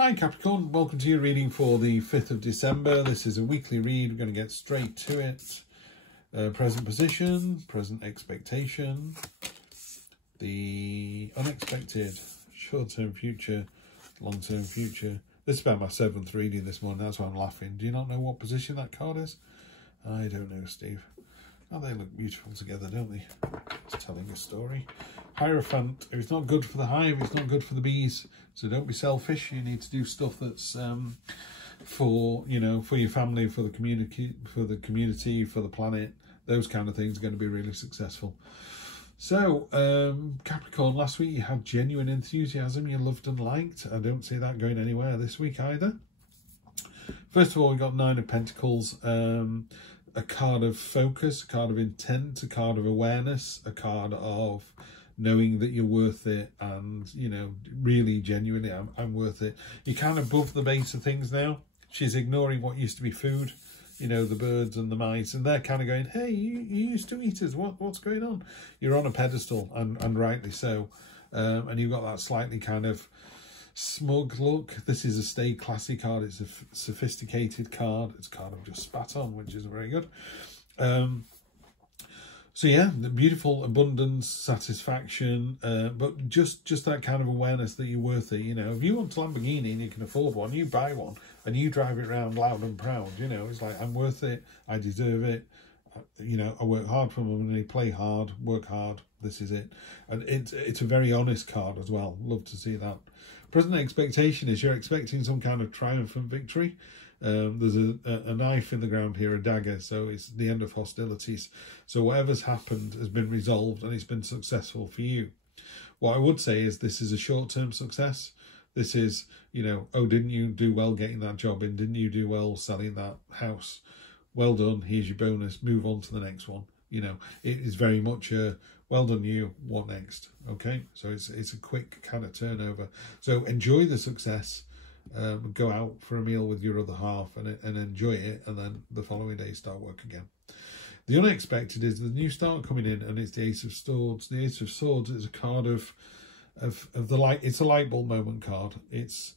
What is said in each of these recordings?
Hi Capricorn, welcome to your reading for the 5th of December. This is a weekly read. We're going to get straight to it. Present position, present expectation, the unexpected, short-term future, long-term future. This is about my 7th reading this morning, that's why I'm laughing. Do you not know what position that card is? I don't know, Steve. Oh, they look beautiful together, don't they? It's telling a story. Hierophant. If it's not good for the hive, it's not good for the bees. So don't be selfish. You need to do stuff that's for, you know, for your family, for the community, for the planet. Those kind of things are going to be really successful. So, Capricorn, last week you had genuine enthusiasm. You loved and liked. I don't see that going anywhere this week either. First of all, we got 9 of Pentacles. A card of focus, a card of intent, a card of awareness, a card of knowing that you're worth it and, you know, really genuinely, I'm worth it. You're kind of above the base of things now. She's ignoring what used to be food, you know, the birds and the mice, and they're kind of going, hey, you used to eat us, what's going on? You're on a pedestal, and rightly so. And you've got that slightly kind of smug look. This is a stay classy card. It's a sophisticated card. It's a card I've just spat on, which is very good. So yeah, the beautiful abundance, satisfaction, but just that kind of awareness that you're worth it. You know, if you want a Lamborghini and you can afford one, you buy one and you drive it around loud and proud. You know, it's like, I'm worth it. I deserve it. You know, I work hard for them and they play hard, work hard. This is it. And it's a very honest card as well. Love to see that. Present expectation is you're expecting some kind of triumphant victory. There's a knife in the ground here, a dagger, so it's the end of hostilities. So whatever's happened has been resolved and it's been successful for you. What I would say is this is a short-term success. This is, you know, oh, didn't you do well getting that job in? Didn't you do well selling that house? Well done, here's your bonus, move on to the next one. You know, it is very much a, well done you, what next? Okay, so it's a quick kind of turnover. So enjoy the success, go out for a meal with your other half and enjoy it, and then the following day start work again. The unexpected is the new start coming in, and it's the Ace of Swords. The Ace of Swords is a card of the light. It's a light bulb moment card. It's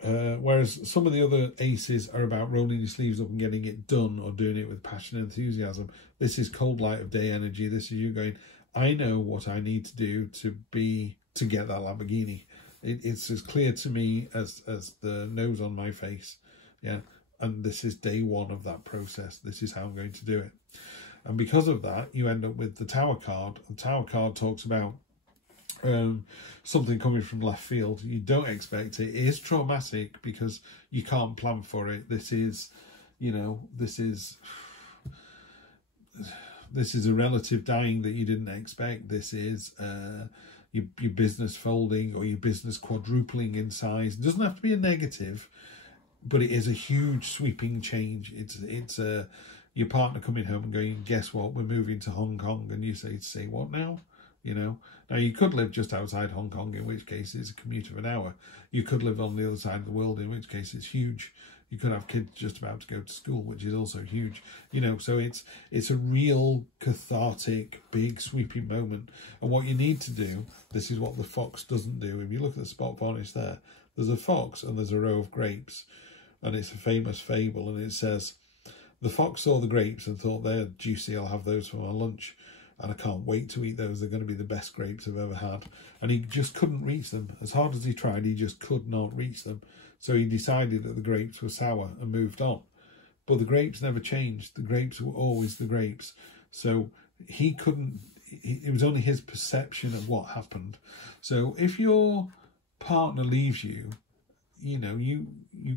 whereas some of the other aces are about rolling your sleeves up and getting it done or doing it with passion and enthusiasm. This is cold light of day energy. This is you going, I know what I need to do to get that Lamborghini. It's as clear to me as the nose on my face. Yeah. And this is day one of that process. This is how I'm going to do it. And because of that, you end up with the Tower card. The Tower card talks about something coming from left field. You don't expect it. It is traumatic because you can't plan for it. This is, you know, this is a relative dying that you didn't expect. This is your business folding or your business quadrupling in size. It doesn't have to be a negative, but it is a huge sweeping change. It's your partner coming home and going, guess what, we're moving to Hong Kong, and you say what now? You know, now you could live just outside Hong Kong, in which case it's a commute of an hour. You could live on the other side of the world, in which case it's huge. You could have kids just about to go to school, which is also huge. You know, so it's a real cathartic, big, sweeping moment. And what you need to do, this is what the fox doesn't do. If you look at the spot varnish there, there's a fox and there's a row of grapes. And it's a famous fable, and it says, the fox saw the grapes and thought, they're juicy, I'll have those for my lunch. And I can't wait to eat those. They're going to be the best grapes I've ever had. And he just couldn't reach them. As hard as he tried, he just could not reach them. So he decided that the grapes were sour and moved on. But the grapes never changed. The grapes were always the grapes. So he couldn't, it was only his perception of what happened. So if your partner leaves you, you know, you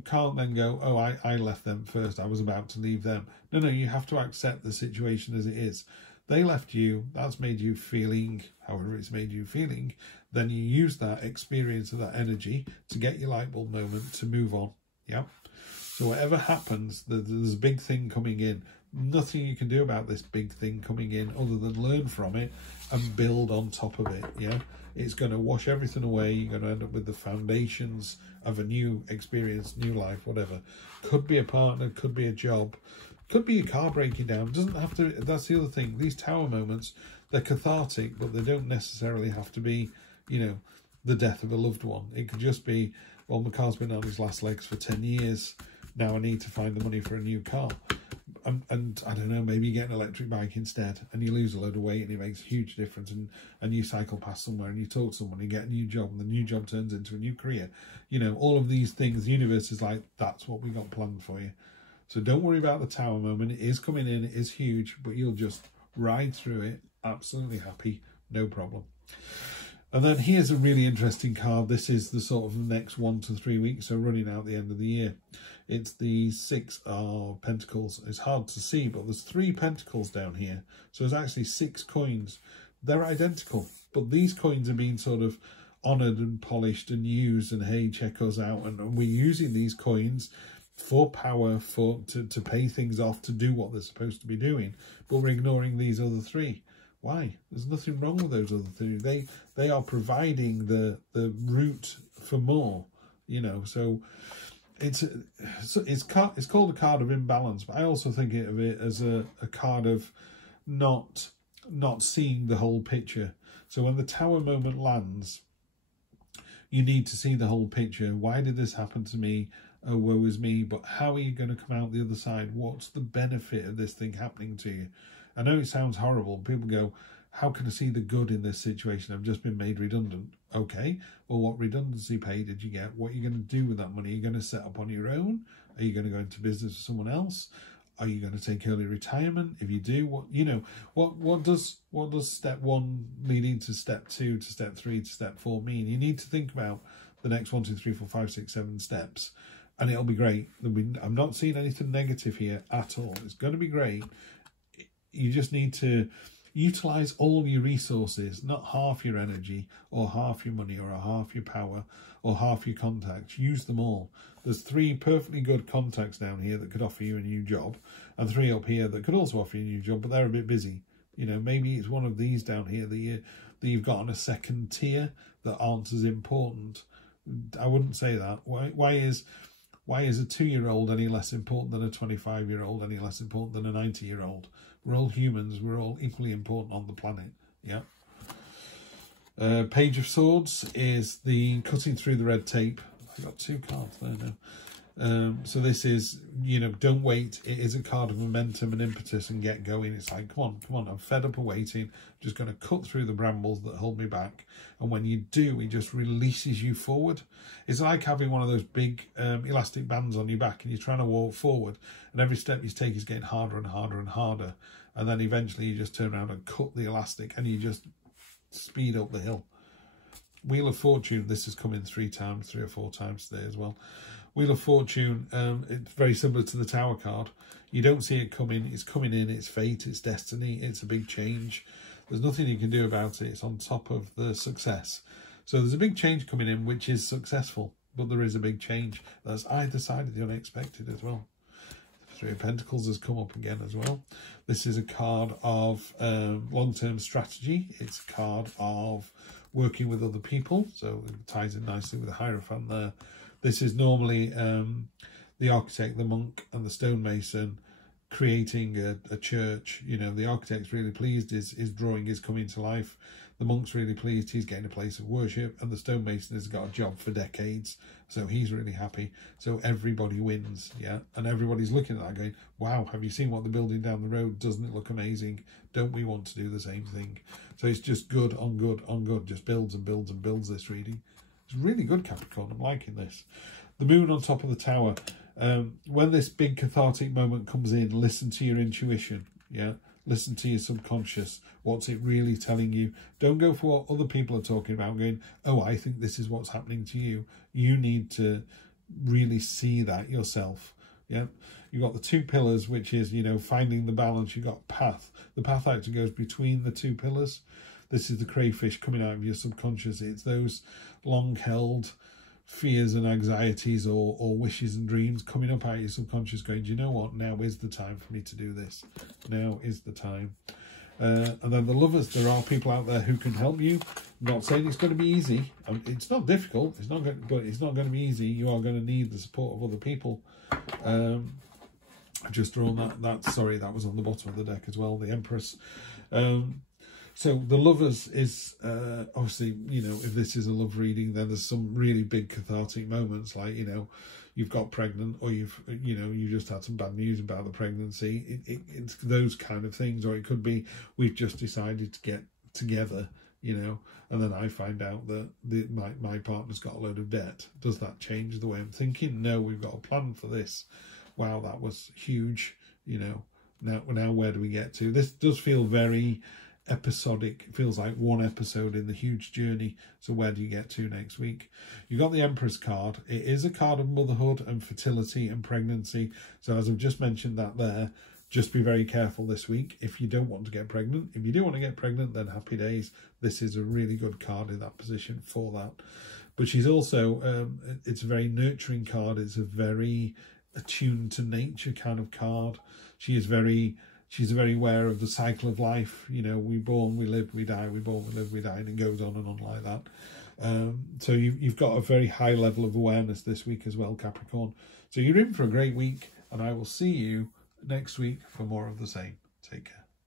can't then go, oh, I left them first. I was about to leave them. No, you have to accept the situation as it is. They left you, that's made you feeling, however it's made you feeling, then you use that experience of that energy to get your light bulb moment to move on. Yeah. So whatever happens, there's a big thing coming in. Nothing you can do about this big thing coming in other than learn from it and build on top of it. Yeah. It's going to wash everything away. You're going to end up with the foundations of a new experience, new life, whatever. Could be a partner, could be a job. Could be a car breaking down. It doesn't have to. That's the other thing. These tower moments, they're cathartic, but they don't necessarily have to be, you know, the death of a loved one. It could just be well, my car's been on his last legs for 10 years. Now I need to find the money for a new car. And I don't know, maybe you get an electric bike instead and you lose a load of weight and it makes a huge difference, and you cycle past somewhere and you talk to someone, you get a new job and the new job turns into a new career. You know, all of these things, the universe is like, that's what we got planned for you. So don't worry about the tower moment. It is coming in, it is huge, but you'll just ride through it absolutely happy, no problem. And then here's a really interesting card. This is the sort of next 1 to 3 weeks, so running out the end of the year. It's the 6 of Pentacles. It's hard to see, but there's 3 Pentacles down here. So there's actually 6 coins. They're identical, but these coins are being sort of honoured and polished and used, and hey, check us out. And we're using these coins for power, to pay things off, to do what they're supposed to be doing, but we're ignoring these other 3. Why? There's nothing wrong with those other 3. They are providing the route for more, you know. So it's called a card of imbalance, but I also think of it as a card of not seeing the whole picture. So when the tower moment lands, you need to see the whole picture. Why did this happen to me? Oh, woe is me. But how are you going to come out the other side? What's the benefit of this thing happening to you? I know it sounds horrible. People go, how can I see the good in this situation? I've just been made redundant. Okay, well, what redundancy pay did you get? What are you going to do with that money? Are you going to set up on your own? Are you going to go into business with someone else? Are you going to take early retirement? If you do, what does step 1 leading to step 2 to step 3 to step 4 mean? You need to think about the next 1, 2, 3, 4, 5, 6, 7 steps, and it'll be great. I'm not seeing anything negative here at all. It's going to be great. You just need to utilize all your resources, not half your energy or half your money or half your power or half your contacts. Use them all. There's 3 perfectly good contacts down here that could offer you a new job, and 3 up here that could also offer you a new job, but they're a bit busy. You know, maybe it's one of these down here that you've got on a second tier that aren't as important. I wouldn't say that. Why is a 2-year-old any less important than a 25-year-old, any less important than a 90-year-old? We're all humans. We're all equally important on the planet. Yeah. Page of Swords is the cutting through the red tape. I got 2 cards there now. So this is, you know, don't wait. It is a card of momentum and impetus and get going. It's like, come on, I'm fed up of waiting. I'm just going to cut through the brambles that hold me back. And when you do, it just releases you forward. It's like having one of those big elastic bands on your back and you're trying to walk forward, and every step you take is getting harder and harder and harder. And then eventually you just turn around and cut the elastic and you just speed up the hill. Wheel of Fortune, this has come in 3 or 4 times today as well. Wheel of Fortune, it's very similar to the Tower card. You don't see it coming. It's coming in. It's fate. It's destiny. It's a big change. There's nothing you can do about it. It's on top of the success. So there's a big change coming in, which is successful. But there is a big change that's either side of the unexpected as well. 3 of Pentacles has come up again as well. This is a card of long-term strategy. It's a card of working with other people. So it ties in nicely with the Hierophant there. This is normally the architect, the monk and the stonemason creating a church. You know, the architect's really pleased, his drawing is coming to life. The monk's really pleased, he's getting a place of worship, and the stonemason has got a job for decades, so he's really happy. So everybody wins, yeah? And everybody's looking at that going, wow, have you seen what they're building down the road? Doesn't it look amazing? Don't we want to do the same thing? So it's just good on good on good, just builds and builds and builds this reading. It's really good, Capricorn. I'm liking this. The moon on top of the tower. When this big cathartic moment comes in, listen to your intuition. Yeah, listen to your subconscious. What's it really telling you? Don't go for what other people are talking about, going, oh, I think this is what's happening to you. You need to really see that yourself. Yeah, you've got the 2 pillars, which is, you know, finding the balance. You've got path. The path actually goes between the 2 pillars. This is the crayfish coming out of your subconscious. It's those long-held fears and anxieties or wishes and dreams coming up out of your subconscious going, do you know what? Now is the time for me to do this. Now is the time. And then the Lovers, there are people out there who can help you. I'm not saying it's going to be easy. It's not difficult. It's not going, but it's not going to be easy. You are going to need the support of other people. I've just drawn that. Sorry, that was on the bottom of the deck as well. The Empress. So the Lovers is obviously, you know, if this is a love reading, then there's some really big cathartic moments, like, you know, you've got pregnant, or you just had some bad news about the pregnancy. It's those kind of things. Or it could be, we've just decided to get together, you know, and then I find out that my partner's got a load of debt. Does that change the way I'm thinking? No, we've got a plan for this. Wow, that was huge, you know. Now where do we get to? This does feel very episodic. It feels like one episode in the huge journey. So where do you get to next week? You got the Empress card. It is a card of motherhood and fertility and pregnancy. So as I've just mentioned that there, just be very careful this week if you don't want to get pregnant. If you do want to get pregnant, then happy days. This is a really good card in that position for that. But she's also, it's a very nurturing card. It's a very attuned to nature kind of card. She's very aware of the cycle of life. You know, we born, we live, we die, we born, we live, we die, and it goes on and on like that. So you've got a very high level of awareness this week as well, Capricorn. So you're in for a great week, and I will see you next week for more of the same. Take care.